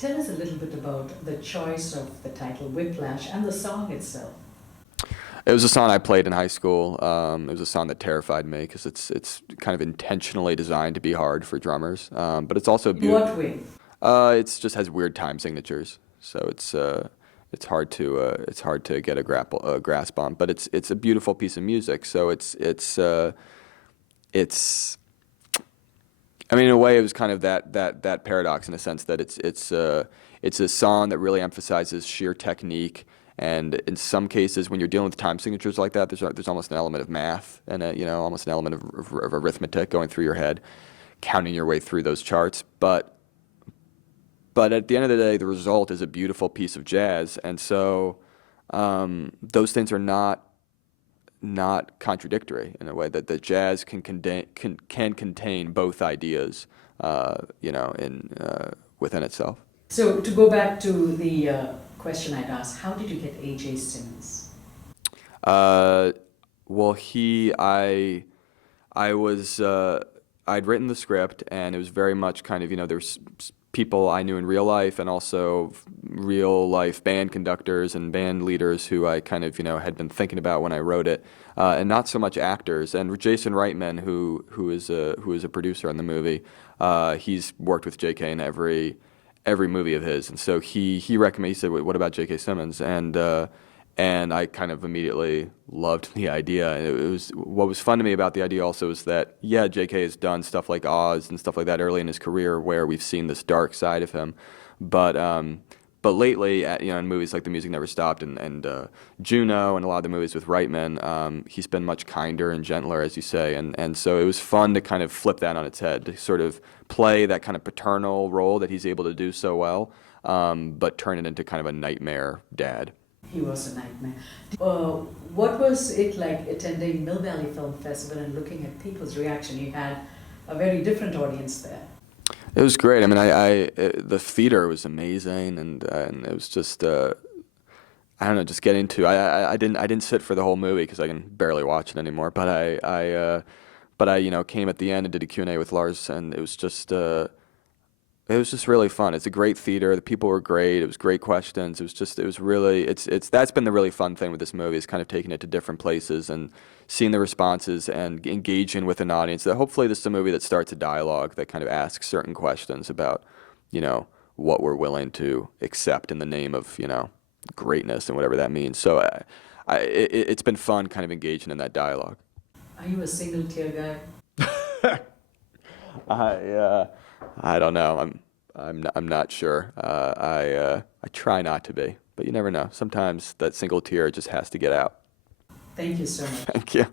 Tell us a little bit about the choice of the title Whiplash and the song itself. It was a song I played in high school. It was a song that terrified me because it's kind of intentionally designed to be hard for drummers, but it's also In what way? It's just has weird time signatures, so it's hard to get a grasp on. But it's a beautiful piece of music. So it's I mean, in a way, it was kind of that paradox in a sense that it's a song that really emphasizes sheer technique. And in some cases, when you're dealing with time signatures like that, there's almost an element of math and almost an element of arithmetic going through your head, counting your way through those charts. But at the end of the day, the result is a beautiful piece of jazz, and so those things are not contradictory in a way that the jazz can contain both ideas, within itself. So to go back to the question I'd asked, how did you get A.J. Simmons? Well, I'd written the script, and it was very much kind of, there's people I knew in real life and also real life band conductors and band leaders who I kind of, had been thinking about when I wrote it, and not so much actors. And Jason Reitman, who is a producer on the movie, he's worked with J.K. in every movie of his, and so he recommended. He said, "What about J.K. Simmons?" And I kind of immediately loved the idea. And it was what was fun to me about the idea also is that J.K. has done stuff like Oz and stuff like that early in his career where we've seen this dark side of him, but lately, in movies like The Music Never Stopped and Juno and a lot of the movies with Reitman, he's been much kinder and gentler, as you say, and so it was fun to kind of flip that on its head, to sort of play that kind of paternal role that he's able to do so well, but turn it into kind of a nightmare dad. He was a nightmare. What was it like attending Mill Valley Film Festival and looking at people's reaction? You had a very different audience there. It was great. I mean, the theater was amazing, and it was just I don't know, just getting to. I didn't sit for the whole movie because I can barely watch it anymore. But I came at the end and did a Q&A with Lars, and it was just really fun. It's a great theater. The people were great. It was great questions. It was really, that's been the really fun thing with this movie, is kind of taking it to different places and seeing the responses and engaging with an audience. That hopefully this is a movie that starts a dialogue that kind of asks certain questions about, what we're willing to accept in the name of, greatness and whatever that means. So it's been fun kind of engaging in that dialogue. Are you a single tear guy? I don't know. I'm not sure. I try not to be, but you never know. Sometimes that single tear just has to get out. Thank you so much. Thank you.